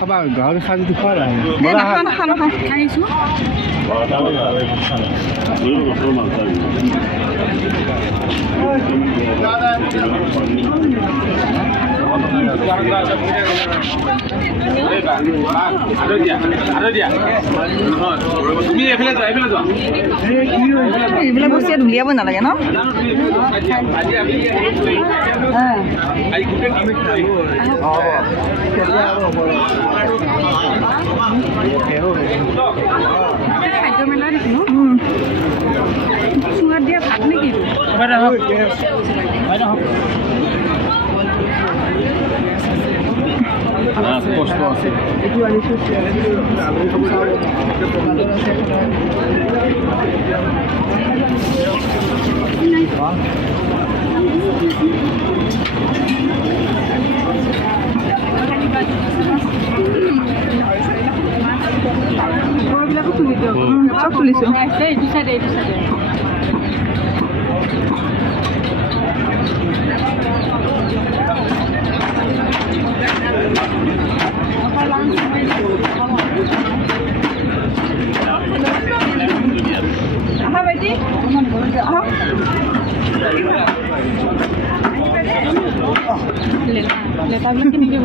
খাবা গাহৰি সাজিটো খোৱা নাই খাইছোঁ এইবিলাক বস্তু ইয়াত উলিয়াব নালাগে ন খাদ্য মেলা দেখোন চুঙাত দিয়া ভাত নেকি কষ্ট আছে ঘৰবিলাকো তুলি দিয়ক চব তুলিছোঁ এইটো চাইডে আহা ভাইটি আহা লেটাবিলাক কিনি দিব